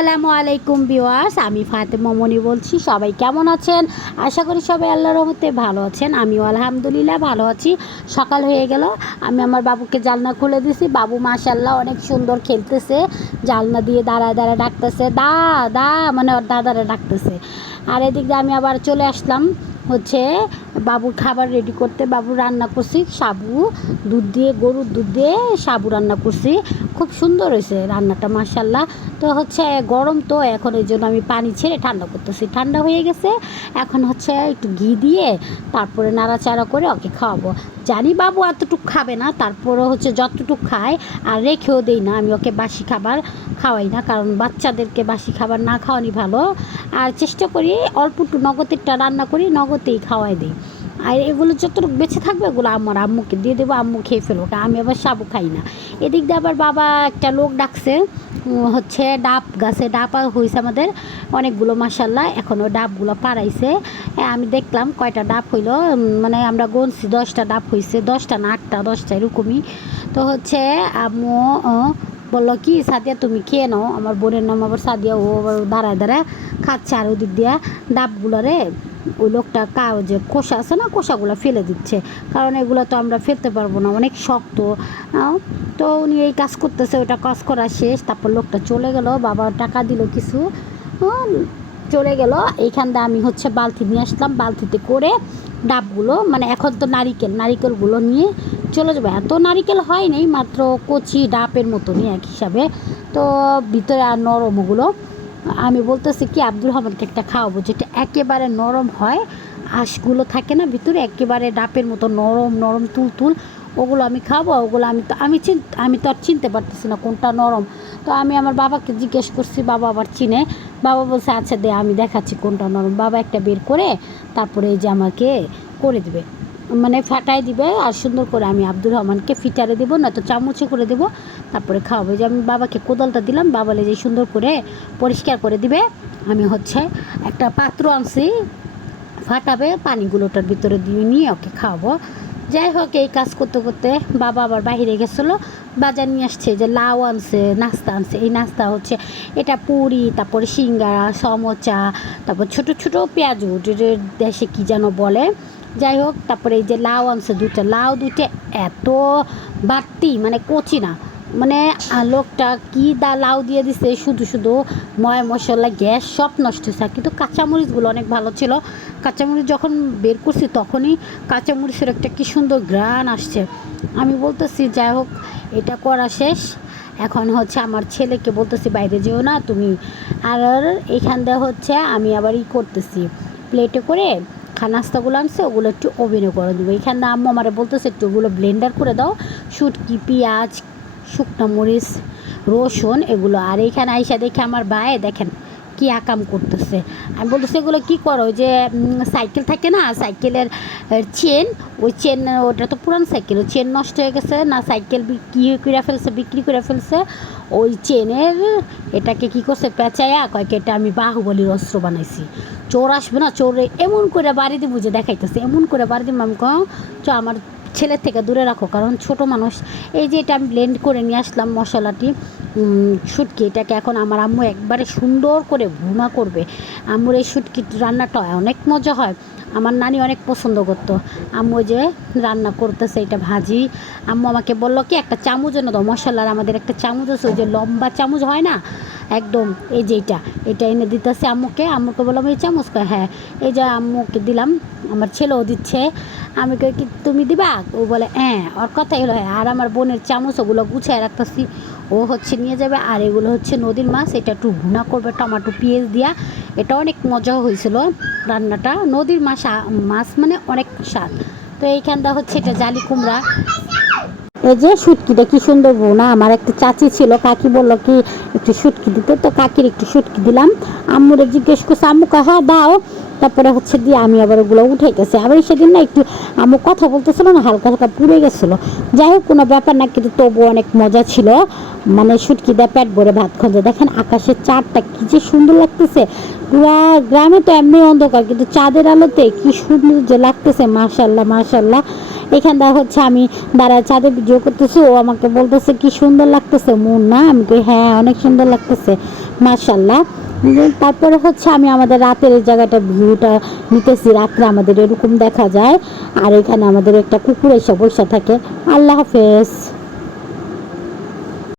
আসসালামু আলাইকুম ভিউয়ার্স, আমি ফাতেমা মনি বলছি। সবাই কেমন আছেন? আশা করি সবাই আল্লাহর রহমতে ভালো আছেন। আমিও আলহামদুলিল্লাহ ভালো আছি। সকাল হয়ে গেল, আমি আমার বাবুকে জানলা খুলে দিছি। বাবু মাশাআল্লাহ অনেক সুন্দর খেলতেছে, জানলা দিয়ে দাঁড়ায় দাঁড়ায় ডাকতেছে দা দা, মানে ওর দাদারে ডাকতেছে। আর এদিক দিয়ে আমি আবার চলে আসলাম হচ্ছে বাবুর খাবার রেডি করতে। বাবু রান্না করছি সাবু দুধ দিয়ে, গরুর দুধ দিয়ে সাবু রান্না করছি। খুব সুন্দর হয়েছে রান্নাটা মাশাআল্লাহ। তো হচ্ছে গরম, তো এখন এই জন্য আমি পানি ছেড়ে ঠান্ডা করতেছি। ঠান্ডা হয়ে গেছে, এখন হচ্ছে একটু ঘি দিয়ে তারপরে নাড়াচাড়া করে ওকে খাওয়াবো। জানি বাবু এতটুকু খাবে না, তারপরে হচ্ছে যতটুকু খায় আর রেখেও দেই না। আমি ওকে বাসি খাবার খাওয়াই না, কারণ বাচ্চাদেরকে বাসি খাবার না খাওয়ানি ভালো। আর চেষ্টা করি অল্প একটু নগদেরটা রান্না করি, নগদেই খাওয়াই দিই। আর এগুলো যতটুকু বেঁচে থাকবে এগুলো আমার আম্মুকে দিয়ে দেবো, আম্মু খেয়ে ফেলবো। আমি আবার সাবু খাই না। এদিক দিয়ে আবার বাবা একটা লোক ডাকছে, হচ্ছে ডাব গাছে ডাব হয়েছে আমাদের অনেকগুলো মাশাল্লাহ। এখন ওই ডাবগুলো পাড়াইছে। আমি দেখলাম কয়টা ডাব হইলো, মানে আমরা গনছি 10টা ডাব হয়েছে, 10টা না 8টা 10টা এরকমই। তো হচ্ছে আম্মু বললো কি সাদিয়া তুমি খেয়ে নাও। আমার বোনের নাম আবার সাদিয়া, ও আবার দাঁড়ায় দাঁড়ায় খাচ্ছে। আর ওদিক দিয়া ডাবগুলোরে ওই লোকটা যে খোসা আছে না, খোসাগুলো ফেলে দিচ্ছে, কারণ এগুলো তো আমরা ফেলতে পারবো না, অনেক শক্ত। তো উনি এই কাজ করতেছে, ওটা কাজ করা শেষ। তারপর লোকটা চলে গেল, বাবা টাকা দিল কিছু, চলে গেল। এইখান দিয়ে আমি হচ্ছে বালতি নিয়ে আসলাম, বালতিতে করে ডাবগুলো, মানে এখন তো নারিকেলগুলো নিয়ে চলে যাবে। এত নারিকেল হয় নাই, মাত্র কচি ডাবের মতনই এক হিসাবে। তো ভিতরে আর নরম ওগুলো। আমি বলতেছি কি আব্দুর রহমানকে একটা খাওয়াবো, যেটা একেবারে নরম হয়, আঁশগুলো থাকে না ভিতরে, একেবারে ডাবের মতো নরম নরম তুল ওগুলো আমি খাবো। ওগুলো আমি তো আর চিনতে পারতেছি না কোনটা নরম। তো আমি আমার বাবাকে জিজ্ঞেস করছি, বাবা আবার চিনে। বাবা বলছে আচ্ছা দে আমি দেখাচ্ছি কোনটা নরম। বাবা একটা বের করে তারপরে এই যে আমাকে করে দিবে, মানে ফাটাই দিবে। আর সুন্দর করে আমি আব্দুর রহমানকে ফিটারে দেবো, নয়তো চামচে করে দেবো, তারপরে খাওয়াবো। যে আমি বাবাকে কোদালটা দিলাম, বাবা যে সুন্দর করে পরিষ্কার করে দিবে। আমি হচ্ছে একটা পাত্র আনছি, ফাটাবে, পানিগুলোটার ভিতরে দিয়ে নিয়ে ওকে খাওয়াবো। যাই হোক, এই কাজ করতে করতে বাবা আবার বাইরে গেছিলো, বাজার নিয়ে আসছে, যে লাউ আনছে, নাস্তা আনছে। এই নাস্তা হচ্ছে এটা পুরি, তারপরে সিঙ্গারা, সমোচা, তারপর ছোটো ছোটো পেঁয়াজু, দেশে কী যেন বলে। যাই হোক, তারপরে এই যে লাউ আনছে দুইটা, লাউ দুইটা এত বাড়তি, মানে কচি না, মানে লোকটা কি লাউ দিয়ে দিছে, শুধু শুধু ময় মশলা গ্যাস সব নষ্ট হয়েছে। কিন্তু কাঁচামরিচগুলো অনেক ভালো ছিল। কাঁচামরিচ যখন বের করছি তখনই কাঁচামরিচের একটা কী সুন্দর ঘ্রাণ আসছে। আমি বলতেছি যাই হোক, এটা করা শেষ। এখন হচ্ছে আমার ছেলেকে বলতেছি বাইরে যেও না তুমি। আর এইখান দিয়ে হচ্ছে আমি আবার করতেছি, প্লেটে করে নাস্তাগুলো আনছে ওগুলো একটু ওভেনে করে দেবো। এইখান দিয়ে আম্মু আমারে বলতেছে একটু ওগুলো ব্লেন্ডার করে দাও, শুটকি, পেঁয়াজ, শুকনো মরিচ, রসুন এগুলো। আর এইখানে আইসা দেখে আমার ভাই দেখেন কি আকাম করতেছে। আমি বলতেছি এগুলো কী করো? ওই যে সাইকেল থাকে না, সাইকেলের চেন, ওই চেন, ওটা তো পুরান সাইকেল, ওই চেন নষ্ট হয়ে গেছে না, সাইকেল বিক্রি করে ফেলছে। ওই চেনের এটাকে কী করছে, পেঁচাইয়া কয়েক এটা আমি বাহুবলীর অস্ত্র বানাইছি। চোর আসবে না, চোরে এমন করে বাড়ি দিব যে দেখাইতেছে, এমন করে বাড়ি দিব। আমি আমার ছেলের থেকে দূরে রাখো, কারণ ছোট মানুষ। এই যে এটা আমি ব্লেন্ড করে নিয়ে আসলাম মশলাটি, শুটকি, এটাকে এখন আমার আম্মু একবারে সুন্দর করে ভুনা করবে। আম্মুর এই শুটকি রান্নাটা অনেক মজা হয়, আমার নানি অনেক পছন্দ করতো। আম্মু যে রান্না করতেছে এটা ভাজি। আম্মু আমাকে বললো কি একটা চামচ এনে দাও মশলার, আমাদের একটা চামচ আছে, ওই যে লম্বা চামচ হয় না একদম, এই যে এটা এনে দিতেছে আম্মুকে। আম্মুকে বললাম এই চামচ, হ্যাঁ এই যে আম্মুকে দিলাম, আমার ছেলেও দিচ্ছে। আমি কই কি তুমি দিবা? ও বলে হ্যাঁ, ওর কথাই হলো হ্যাঁ। আর আমার বোনের চামচ ওগুলো গুছায় রাখতেছি, ও হচ্ছে নিয়ে যাবে। আর এগুলো হচ্ছে নদীর মাছ, এটা একটু ভুনা করবে টমেটো পেঁয়াজ দিয়া। এটা অনেক মজা হয়েছিল রান্নাটা, নদীর মাছ মানে অনেক স্বাদ। তো এইখানটা হচ্ছে এটা জালি কুমড়া। এই যে শুটকিটা কি সুন্দর বোনা। আমার একটা চাচি ছিল, কাকি বললো কি একটু শুটকি দিতে, তো কাকির একটু শুটকি দিলাম। আম্মুরে জিজ্ঞেস করছে, আম্মু হ্যাঁ দাও। তারপরে হচ্ছে দিয়ে আমি আবার ওগুলো উঠে গেছে। আবার সেদিন না একটু আম্মু কথা বলতেছিল না, হালকা হালকা পুড়ে গেছিলো। যাই হোক, কোনো ব্যাপার না, কিন্তু তবু অনেক মজা ছিল। মানে শুটকি দিয়ে পেট ভরে ভাত খাওয়া। দেখেন আকাশের চাঁদটা কি যে সুন্দর লাগতেছে। পুরা গ্রামে তো এমনি অন্ধকার, কিন্তু চাঁদের আলোতে কি সুন্দর যে লাগতেছে, মাশাল্লাহ মাশাল্লাহ। এখানটা হচ্ছে আমি দাঁড়ায় ছাদে ভিডিও করতেছি, ও আমাকে বলতেছে কি সুন্দর লাগতেছে মন না, আমি কই হ্যাঁ অনেক সুন্দর লাগতেছে মাশাল্লাহ। তারপরে হচ্ছে আমি আমাদের রাতের এই জায়গাটা ভিউটা নিতেছি, রাত্রে আমাদের এরকম দেখা যায়। আর এখানে আমাদের একটা কুকুর এসে বসে থাকে। আল্লাহ হাফেজ।